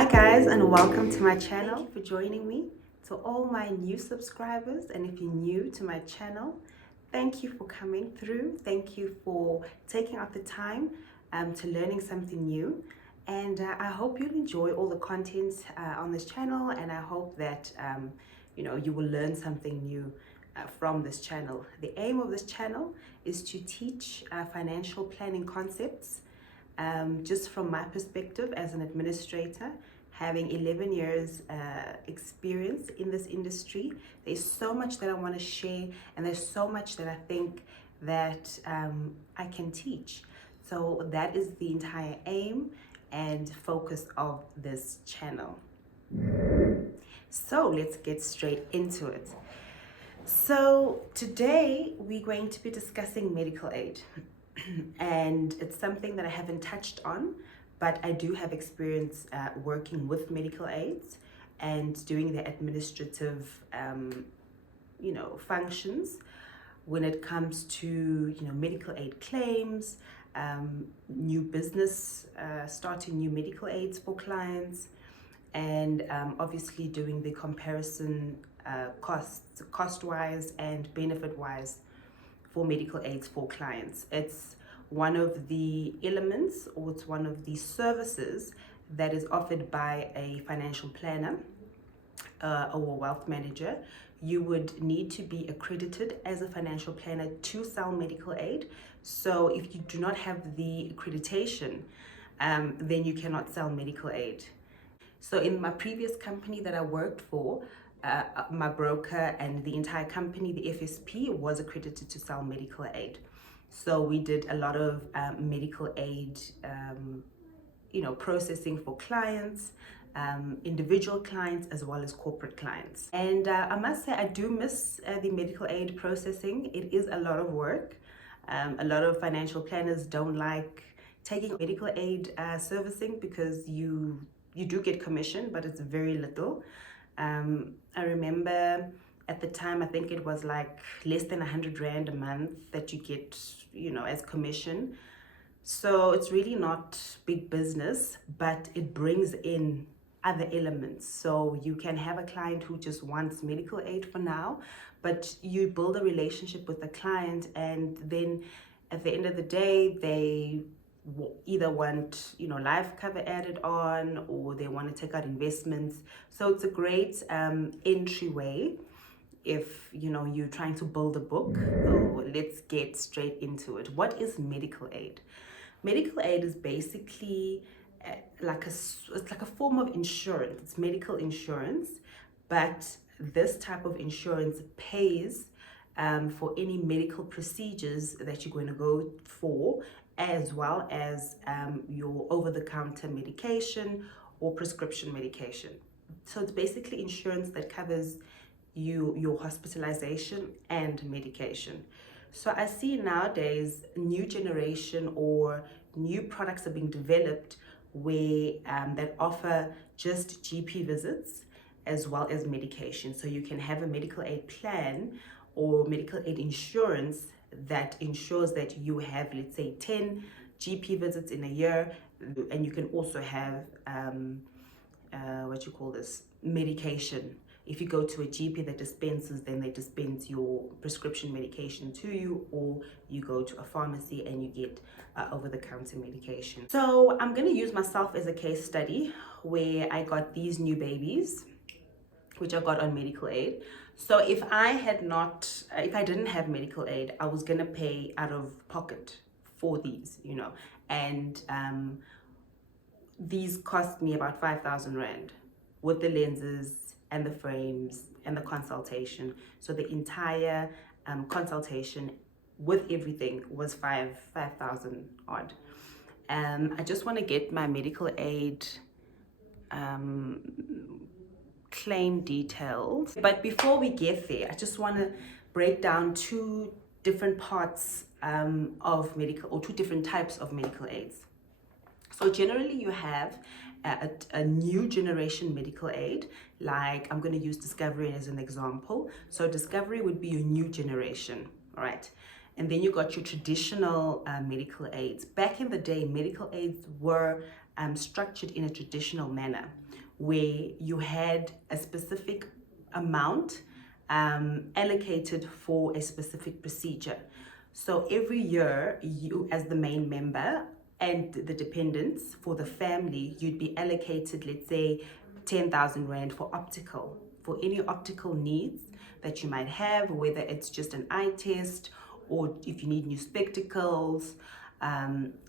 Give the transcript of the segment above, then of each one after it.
Hi guys, and welcome to my channel. Thank you for joining me. To all my new subscribers, and if you're new to my channel, thank you for coming through. Thank you for taking out the time to learning something new. And I hope you'll enjoy all the content on this channel, and I hope that you will learn something new from this channel. The aim of this channel is to teach financial planning concepts. Just from my perspective as an administrator, having 11 years experience in this industry, there's so much that I want to share, and there's so much that I think that I can teach. So that is the entire aim and focus of this channel. So let's get straight into it. So today we're going to be discussing medical aid. And it's something that I haven't touched on, but I do have experience working with medical aids and doing the administrative functions when it comes to medical aid claims, new business, starting new medical aids for clients, and obviously doing the comparison cost-wise and benefit-wise for medical aids for clients. It's one of the elements, or it's one of the services that is offered by a financial planner or a wealth manager. You would need to be accredited as a financial planner to sell medical aid. So if you do not have the accreditation, then you cannot sell medical aid. So in my previous company that I worked for, my broker and the entire company, the FSP, was accredited to sell medical aid. So we did a lot of medical aid, processing for clients, individual clients, as well as corporate clients. And I must say, I do miss the medical aid processing. It is a lot of work. A lot of financial planners don't like taking medical aid servicing because you do get commission, but it's very little. I remember at the time, I think it was like less than 100 Rand a month that you get, as commission. So it's really not big business, but it brings in other elements. So you can have a client who just wants medical aid for now, but you build a relationship with the client, and then at the end of the day, they either want life cover added on, or they want to take out investments. So it's a great entryway if you're trying to build a book. So let's get straight into it. What is medical aid? Medical aid is basically it's like a form of insurance. It's medical insurance, but this type of insurance pays for any medical procedures that you're going to go for, as well as your over-the-counter medication or prescription medication. So it's basically insurance that covers your hospitalization and medication. So I see nowadays new generation or new products are being developed where that offer just GP visits as well as medication. So you can have a medical aid plan or medical aid insurance that ensures that you have, let's say, 10 GP visits in a year, and you can also have medication. If you go to a GP that dispenses, then they dispense your prescription medication to you, or you go to a pharmacy and you get over-the-counter medication. So I'm going to use myself as a case study where I got these new babies, which I got on medical aid. So if I didn't have medical aid, I was gonna pay out of pocket for these, and these cost me about 5,000 Rand with the lenses and the frames and the consultation. So the entire consultation with everything was 5,000 odd. I just want to get my medical aid claim details. But before we get there, I just want to break down two different parts of medical, or two different types of medical aids. So generally you have a new generation medical aid, like I'm going to use Discovery as an example. So Discovery would be your new generation, all right? And then you got your traditional medical aids. Back in the day, medical aids were structured in a traditional manner where you had a specific amount allocated for a specific procedure. So every year, you as the main member and the dependents for the family, you'd be allocated, let's say, 10,000 Rand for optical, for any optical needs that you might have, whether it's just an eye test or if you need new spectacles,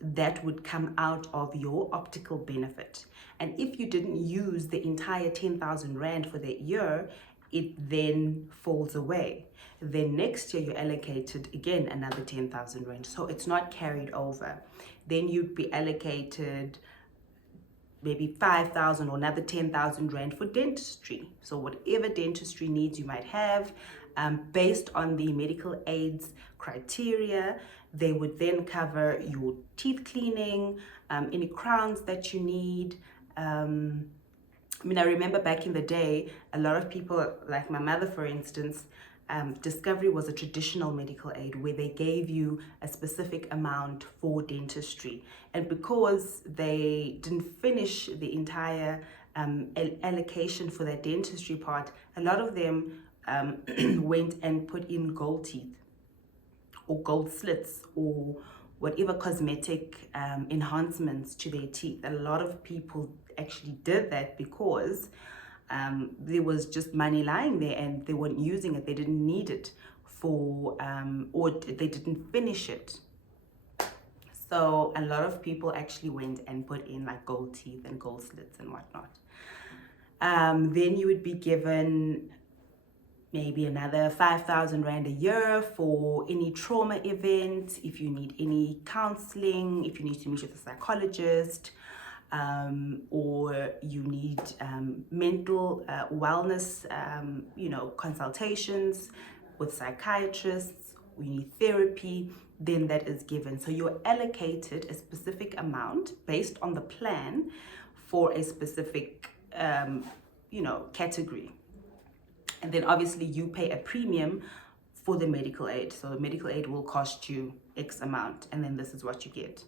that would come out of your optical benefit. And if you didn't use the entire 10,000 Rand for that year, it then falls away. Then next year you're allocated again another 10,000 Rand. So it's not carried over. Then you'd be allocated maybe 5,000 or another 10,000 Rand for dentistry. So whatever dentistry needs you might have, based on the medical aids criteria, they would then cover your teeth cleaning, any crowns that you need. I remember back in the day, a lot of people, like my mother, for instance, Discovery was a traditional medical aid where they gave you a specific amount for dentistry. And because they didn't finish the entire allocation for that dentistry part, a lot of them went and put in gold teeth or gold slits or whatever cosmetic enhancements to their teeth. A lot of people actually did that because there was just money lying there and they weren't using it. They didn't need it for, or they didn't finish it. So a lot of people actually went and put in like gold teeth and gold slits and whatnot. Then you would be given maybe another 5,000 Rand a year for any trauma event, if you need any counseling, if you need to meet with a psychologist, or you need mental wellness, consultations with psychiatrists, you need therapy, then that is given. So you're allocated a specific amount based on the plan for a specific, category. And then obviously you pay a premium for the medical aid. So the medical aid will cost you X amount, and then this is what you get.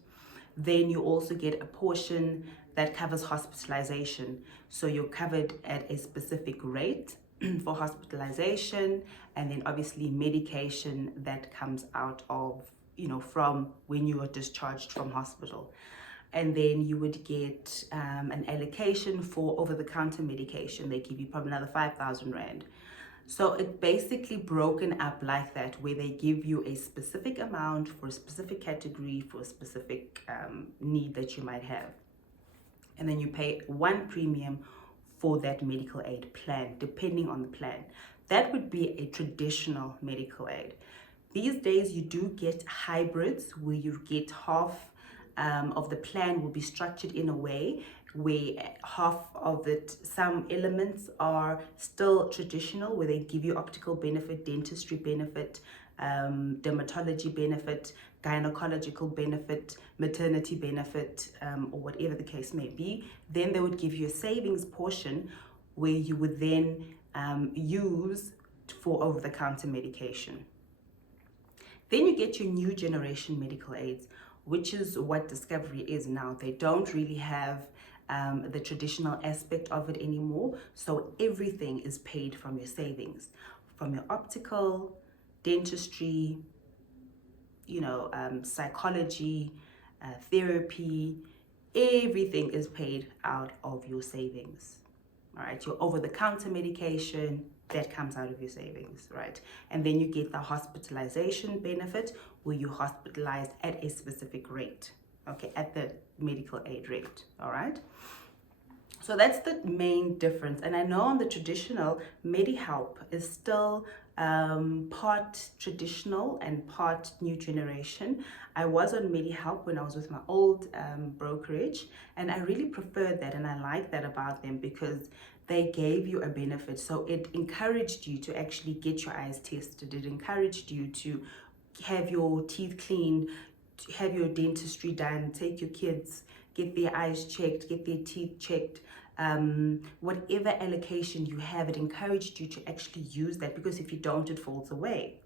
Then you also get a portion that covers hospitalization. So you're covered at a specific rate for hospitalization, and then obviously medication that comes out of, from when you are discharged from hospital. And then you would get an allocation for over-the-counter medication. They give you probably another 5,000 Rand. So it's basically broken up like that, where they give you a specific amount for a specific category, for a specific need that you might have. And then you pay one premium for that medical aid plan, depending on the plan. That would be a traditional medical aid. These days, you do get hybrids where you get half of the plan will be structured in a way where half of it, some elements are still traditional, where they give you optical benefit, dentistry benefit, dermatology benefit, gynecological benefit, maternity benefit, or whatever the case may be. Then they would give you a savings portion where you would then use for over-the-counter medication. Then you get your new generation medical aids, which is what Discovery is now. They don't really have the traditional aspect of it anymore. So everything is paid from your savings, from your optical, dentistry, psychology, therapy, everything is paid out of your savings. All right, your over-the-counter medication, that comes out of your savings, right? And then you get the hospitalization benefit where you're hospitalized at a specific rate, okay, at the medical aid rate, all right? So that's the main difference. And I know on the traditional, MediHelp is still part traditional and part new generation. I was on MediHelp when I was with my old brokerage, and I really preferred that, and I like that about them because they gave you a benefit. So it encouraged you to actually get your eyes tested. It encouraged you to have your teeth cleaned, to have your dentistry done, take your kids, get their eyes checked, get their teeth checked. Whatever allocation you have, it encouraged you to actually use that, because if you don't, it falls away.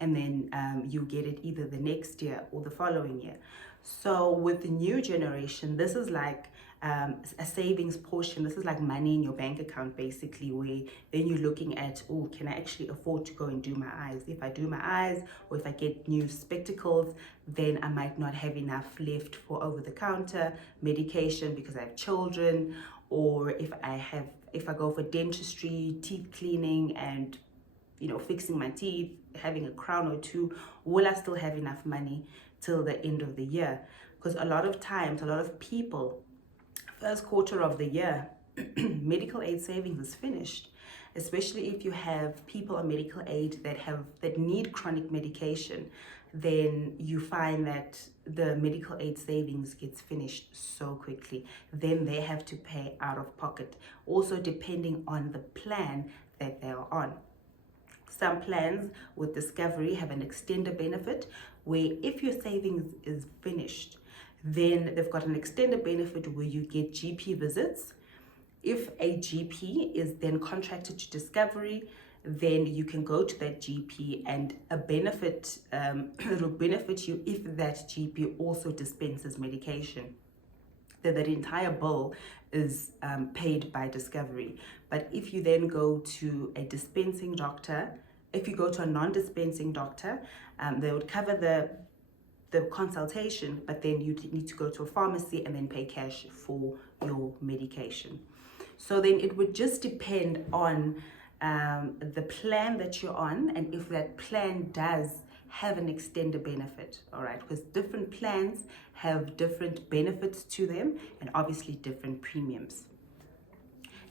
and then you get it either the next year or the following year. So with the new generation, this is like a savings portion. This is like money in your bank account, basically, where then you're looking at, oh, can I actually afford to go and do my eyes? If I do my eyes, or if I get new spectacles, then I might not have enough left for over-the-counter medication because I have children, or if I go for dentistry, teeth cleaning, and fixing my teeth, having a crown or two, will I still have enough money till the end of the year? Because a lot of times, a lot of people, first quarter of the year, medical aid savings is finished, especially if you have people on medical aid that need chronic medication. Then you find that the medical aid savings gets finished so quickly. Then they have to pay out of pocket, also depending on the plan that they are on. Some plans with Discovery have an extended benefit where if your savings is finished, then they've got an extended benefit where you get GP visits. If a GP is then contracted to Discovery, then you can go to that GP, and it'll benefit you if that GP also dispenses medication. That entire bill is paid by Discovery. But if you then go to a dispensing doctor, if you go to a non-dispensing doctor, they would cover the consultation, but then you need to go to a pharmacy and then pay cash for your medication. So then it would just depend on the plan that you're on, and if that plan does have an extended benefit, all right, because different plans have different benefits to them and obviously different premiums.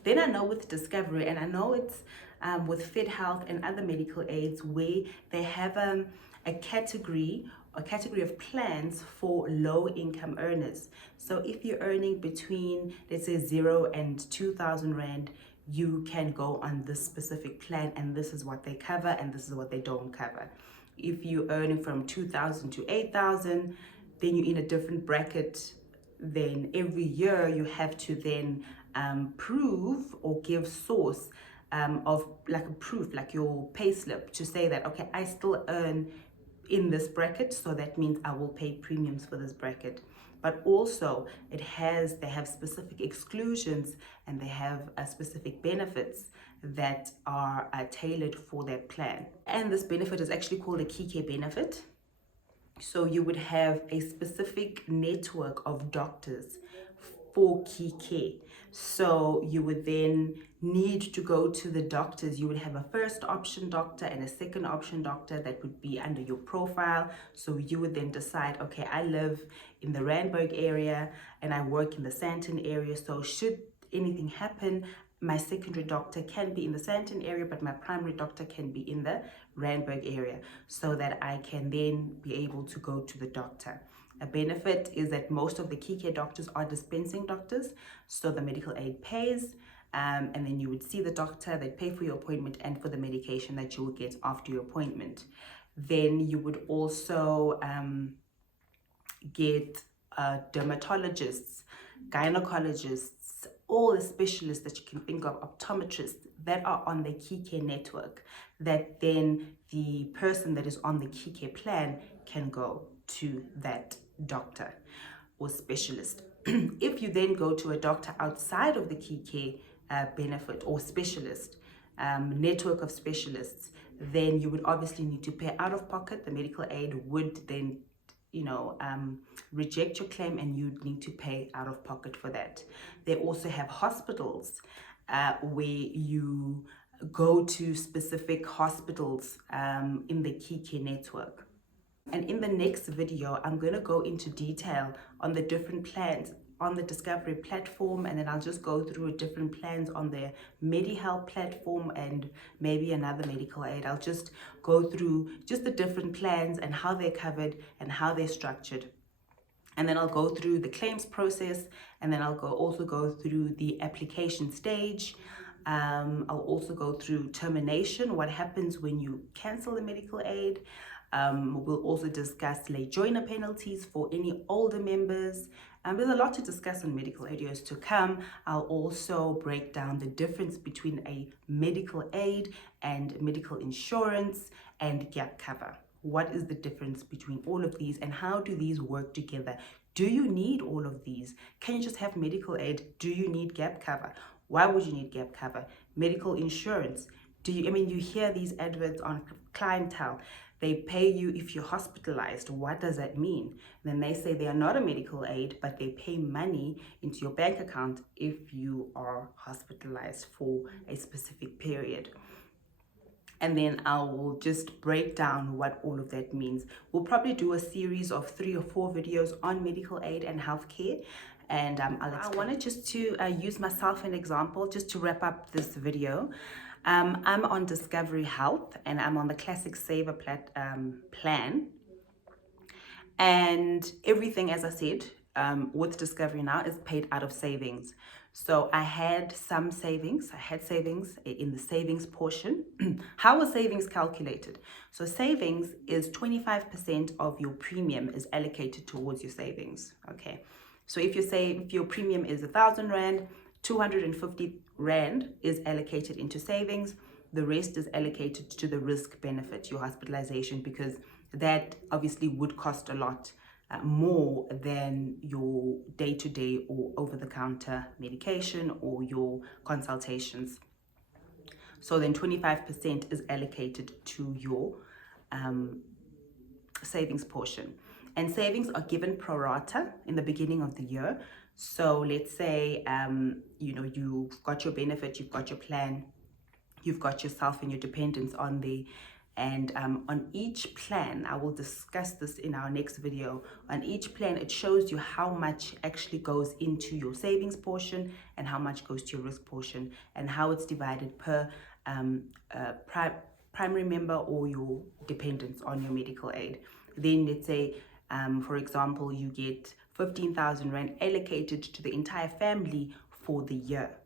Then I know with Discovery, and I know it's with Fit Health and other medical aids, where they have a category of plans for low income earners. So if you're earning between, let's say, 0 and 2,000 Rand, you can go on this specific plan, and this is what they cover and this is what they don't cover. If you're earning from 2,000 to 8,000, then you're in a different bracket. Then every year you have to then prove or give source of like a proof, like your pay slip, to say that, okay, I still earn in this bracket, so that means I will pay premiums for this bracket. But also they have specific exclusions, and they have specific benefits that are tailored for that plan. And this benefit is actually called a Key benefit. So you would have a specific network of doctors for Key. So you would then need to go to the doctors. You would have a first option doctor and a second option doctor that would be under your profile. So you would then decide, okay, I live in the Randburg area and I work in the Sandton area. So should anything happen, my secondary doctor can be in the Sandton area, but my primary doctor can be in the Randburg area, so that I can then be able to go to the doctor. A benefit is that most of the Key doctors are dispensing doctors, so the medical aid pays, and then you would see the doctor, they'd pay for your appointment and for the medication that you will get after your appointment. Then you would also get dermatologists, gynecologists, all the specialists that you can think of, optometrists that are on the Key network, that then the person that is on the Key plan can go to that doctor or specialist. If you then go to a doctor outside of the Key benefit or specialist network of specialists, then you would obviously need to pay out of pocket. The medical aid would then reject your claim, and you'd need to pay out of pocket for that. They also have hospitals where you go to specific hospitals in the Key network. And in the next video, I'm going to go into detail on the different plans on the Discovery platform, and then I'll just go through different plans on the MediHealth platform and maybe another medical aid. I'll just go through just the different plans and how they're covered and how they're structured. And then I'll go through the claims process, and then I'll also go through the application stage. I'll also go through termination, what happens when you cancel the medical aid. We'll also discuss late joiner penalties for any older members. There's a lot to discuss on medical videos to come. I'll also break down the difference between a medical aid and medical insurance, and gap cover. What is the difference between all of these, and how do these work together? Do you need all of these? Can you just have medical aid? Do you need gap cover? Why would you need gap cover? Medical insurance. You hear these adverts on clientele. They pay you if you're hospitalized. What does that mean? Then they say they are not a medical aid, but they pay money into your bank account if you are hospitalized for a specific period. And then I will just break down what all of that means. We'll probably do a series of 3 or 4 videos on medical aid and healthcare. And I wanted just to use myself an example just to wrap up this video. I'm on Discovery Health and I'm on the Classic Saver plan. And everything, as I said, with Discovery now is paid out of savings. So I had some savings. I had savings in the savings portion. How was savings calculated? So savings is 25% of your premium is allocated towards your savings. Okay. So if your premium is 1,000 Rand, 250 Rand is allocated into savings. The rest is allocated to the risk benefit, your hospitalization, because that obviously would cost a lot more than your day-to-day or over-the-counter medication or your consultations. So then 25% is allocated to your savings portion. And savings are given pro rata in the beginning of the year. So let's say, you've got your benefit, you've got your plan, you've got yourself and your dependents on there. And on each plan, I will discuss this in our next video. On each plan, it shows you how much actually goes into your savings portion and how much goes to your risk portion, and how it's divided per primary member or your dependents on your medical aid. Then let's say, for example, you get 15,000 Rand allocated to the entire family for the year.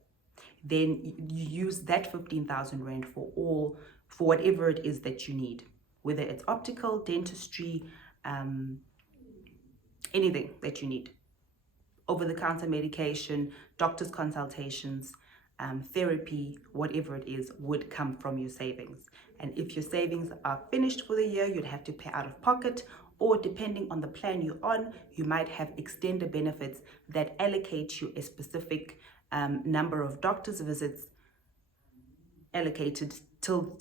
Then you use that 15,000 Rand for whatever it is that you need, whether it's optical, dentistry, anything that you need. Over-the-counter medication, doctor's consultations, therapy, whatever it is, would come from your savings. And if your savings are finished for the year, you'd have to pay out of pocket, or depending on the plan you're on, you might have extended benefits that allocate you a specific number of doctor's visits allocated till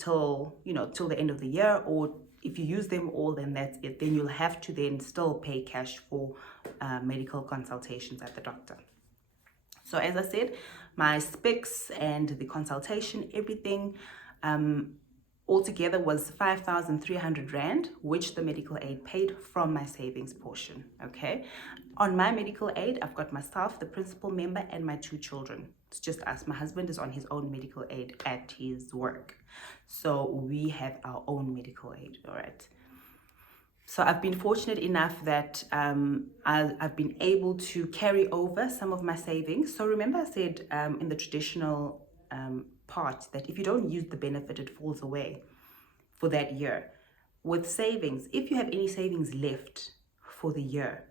the end of the year. Or if you use them all, then that's it. Then you'll have to then still pay cash for medical consultations at the doctor. So as I said, my specs and the consultation, everything altogether was 5,300 Rand, which the medical aid paid from my savings portion. Okay. On my medical aid, I've got myself, the principal member, and my 2 children. It's just us. My husband is on his own medical aid at his work. So we have our own medical aid. All right. So I've been fortunate enough that I've been able to carry over some of my savings. So remember I said in the traditional part that if you don't use the benefit, it falls away for that year. With savings, if you have any savings left for the year,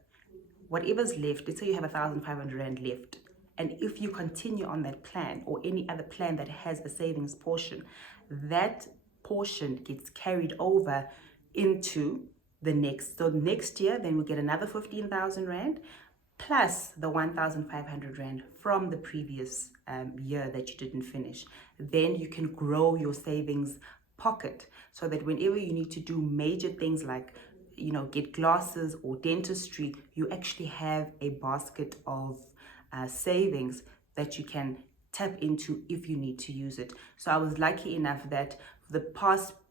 whatever's left, let's say you have 1,500 Rand left, and if you continue on that plan or any other plan that has a savings portion, that portion gets carried over into the next. So next year, then we get another 15,000 Rand plus the 1,500 Rand from the previous year that you didn't finish. Then you can grow your savings pocket so that whenever you need to do major things like, get glasses or dentistry, you actually have a basket of savings that you can tap into if you need to use it. So I was lucky enough that the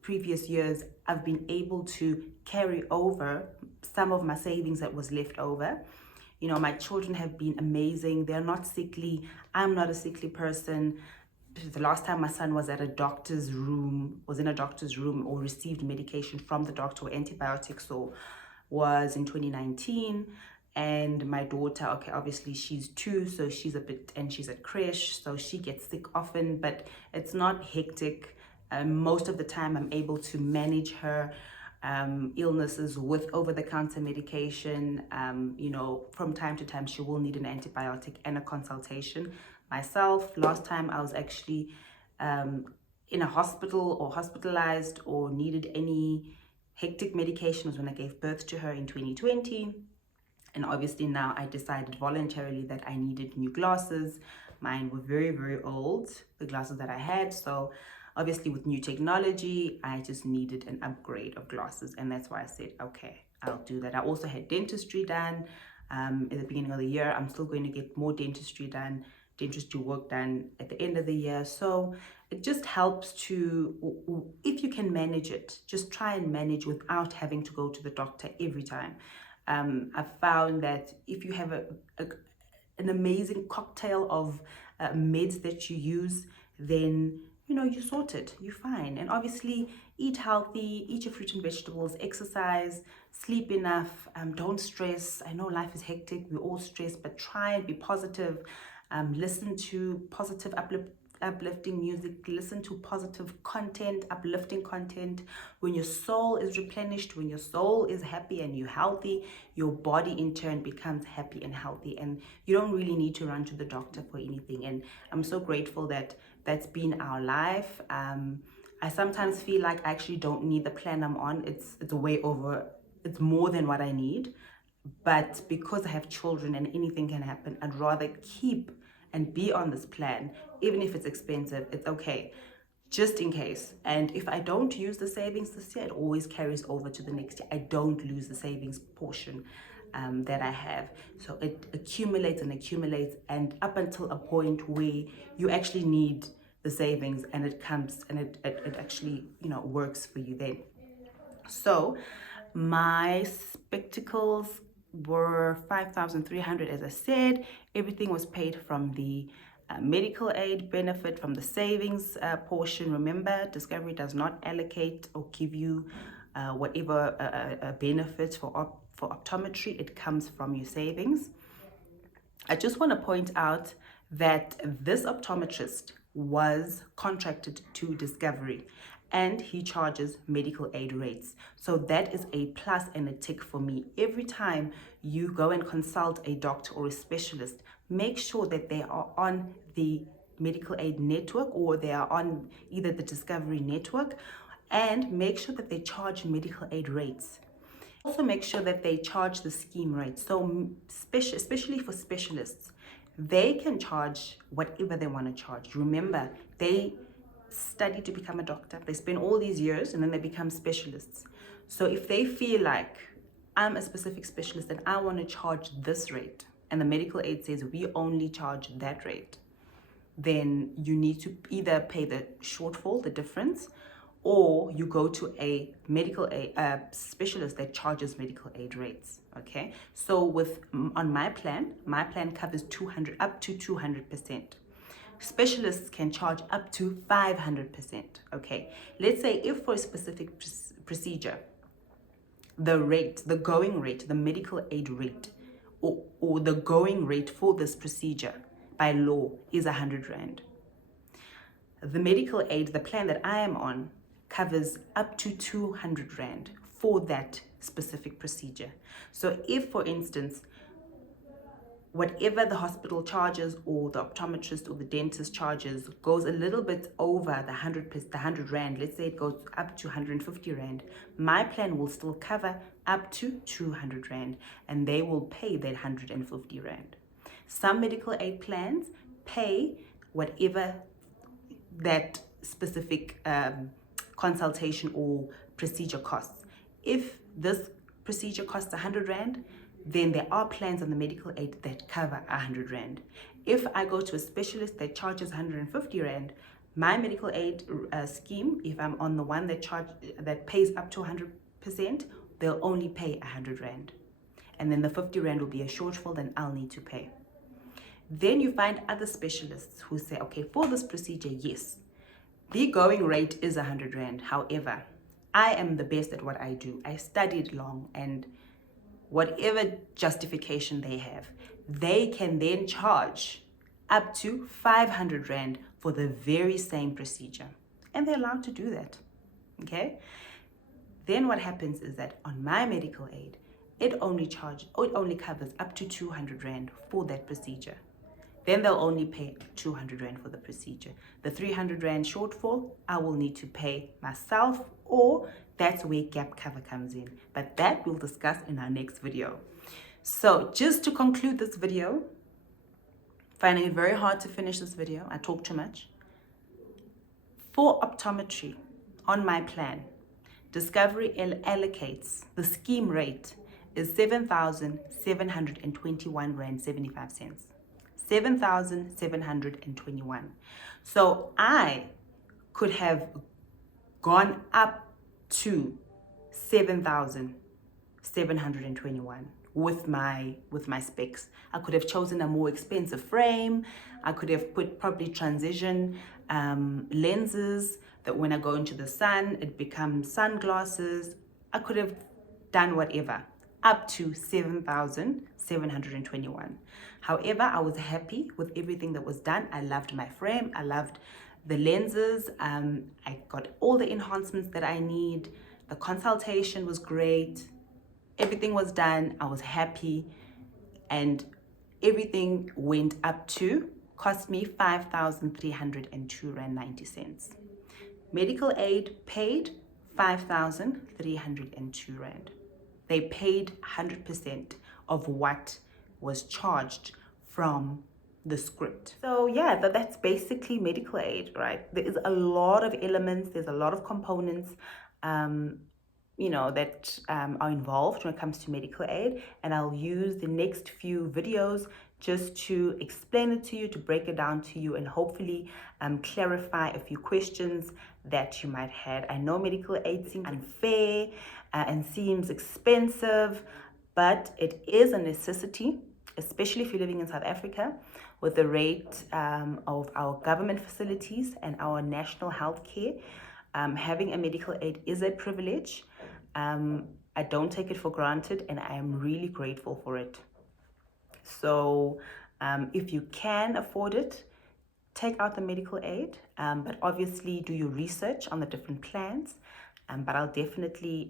previous years, I've been able to carry over some of my savings that was left over. My children have been amazing. They're not sickly. I'm not a sickly person. The last time my son was in a doctor's room or received medication from the doctor or antibiotics was in 2019. And my daughter, obviously she's 2, so she's at creche, so she gets sick often, but it's not hectic. Most of the time I'm able to manage her illnesses with over-the-counter medication. From time to time she will need an antibiotic and a consultation. Myself, last time I was actually in a hospital or hospitalized or needed any hectic medication was when I gave birth to her in 2020. And obviously now I decided voluntarily that I needed new glasses. Mine were very, very old, the glasses that I had. So obviously with new technology, I just needed an upgrade of glasses. And that's why I said, okay, I'll do that. I also had dentistry done at the beginning of the year. I'm still going to get more dentistry work done at the end of the year. So it just helps to, if you can manage it, just try and manage without having to go to the doctor every time. I've found that if you have an amazing cocktail of meds that you use, then you're sorted, you're fine. And obviously eat healthy, eat your fruit and vegetables, exercise, sleep enough, don't stress. I know life is hectic, we all stress, but try and be positive. Listen to positive uplifting music, listen to positive content, uplifting content. When your soul is replenished, when your soul is happy and you're healthy, your body in turn becomes happy and healthy, and you don't really need to run to the doctor for anything. And I'm so grateful that that's been our life. I sometimes feel like I actually don't need the plan I'm on. It's way over, it's more than what I need. But because I have children and anything can happen, I'd rather keep and be on this plan. Even if it's expensive, it's okay, just in case. And if I don't use the savings this year, it always carries over to the next year. I don't lose the savings portion that I have. So it accumulates and accumulates, and up until a point where you actually need the savings, and it comes and it actually works for you then. So my spectacles were 5,300, as I said. Everything was paid from the medical aid benefit, from the savings portion. Remember, Discovery does not allocate or give you whatever benefits for optometry. It comes from your savings. I just want to point out that this optometrist was contracted to Discovery, and he charges medical aid rates. So that is a plus and a tick for me. Every time you go and consult a doctor or a specialist, make sure that they are on the medical aid network, or they are on either the Discovery network, and make sure that they charge medical aid rates. Also make sure that they charge the scheme rate. So especially for specialists, they can charge whatever they want to charge. Remember, they study to become a doctor. They spend all these years and then they become specialists. So if they feel like, I'm a specific specialist and I want to charge this rate, and the medical aid says we only charge that rate, then you need to either pay the shortfall, the difference, or you go to a medical aid specialist that charges medical aid rates. Okay, so on my plan covers 200 up to 200%. Specialists can charge up to 500%. Okay, let's say if for a specific procedure, the going rate, the medical aid rate, or the going rate for this procedure by law is 100 Rand. The medical aid, the plan that I am on, covers up to 200 Rand for that specific procedure. So if, for instance, whatever the hospital charges, or the optometrist or the dentist charges, goes a little bit over the 100 Rand, let's say it goes up to 150 Rand, my plan will still cover up to 200 Rand, and they will pay that 150 Rand. Some medical aid plans pay whatever that specific consultation or procedure costs. If this procedure costs 100 Rand, then there are plans on the medical aid that cover 100 Rand. If I go to a specialist that charges 150 Rand, my medical aid scheme, if I'm on the one that pays up to 100%, they'll only pay 100 Rand. And then the 50 Rand will be a shortfall, then I'll need to pay. Then you find other specialists who say, okay, for this procedure, yes, the going rate is 100 Rand. However, I am the best at what I do. I studied long, and whatever justification they have, they can then charge up to 500 Rand for the very same procedure. And they're allowed to do that, okay? Then what happens is that on my medical aid, it only covers up to 200 Rand for that procedure. then they'll only pay 200 Rand for the procedure. The 300 Rand shortfall, I will need to pay myself, or that's where gap cover comes in. But that we'll discuss in our next video. So just to conclude this video, finding it very hard to finish this video, I talk too much. For optometry, on my plan, Discovery allocates, the scheme rate is 7,721 Rand 75 cents. 7,721. So I could have gone up to 7,721 with my specs. I could have chosen a more expensive frame. I could have put probably transition lenses that when I go into the sun, it becomes sunglasses. I could have done whatever, up to 7,721. However, I was happy with everything that was done. I loved my frame. I loved the lenses. I got all the enhancements that I need. The consultation was great. Everything was done. I was happy. And everything went up to, cost me 5,302 Rand 90 cents. Medical aid paid 5,302 Rand. They paid 100% of what was charged from the script. So yeah, that's basically medical aid, right? There is a lot of elements, there's a lot of components, that are involved when it comes to medical aid, and I'll use the next few videos just to explain it to you, to break it down to you, and hopefully clarify a few questions that you might have. I know medical aid seems unfair and seems expensive, but it is a necessity, especially if you're living in South Africa, with the rate of our government facilities and our national health care. Having a medical aid is a privilege. I don't take it for granted, and I am really grateful for it. So if you can afford it, take out the medical aid, but obviously do your research on the different plans. But I'll definitely,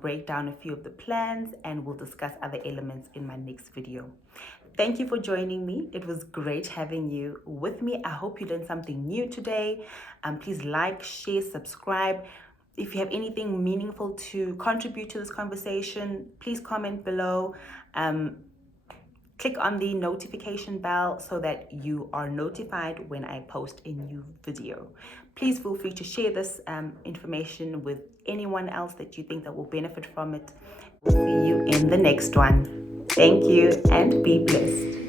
break down a few of the plans, and we'll discuss other elements in my next video. Thank you for joining me. It was great having you with me. I hope you learned something new today. Please like, share, subscribe. If you have anything meaningful to contribute to this conversation, please comment below. Click on the notification bell so that you are notified when I post a new video. Please feel free to share this information with anyone else that you think that will benefit from it. See you in the next one. Thank you and be blessed.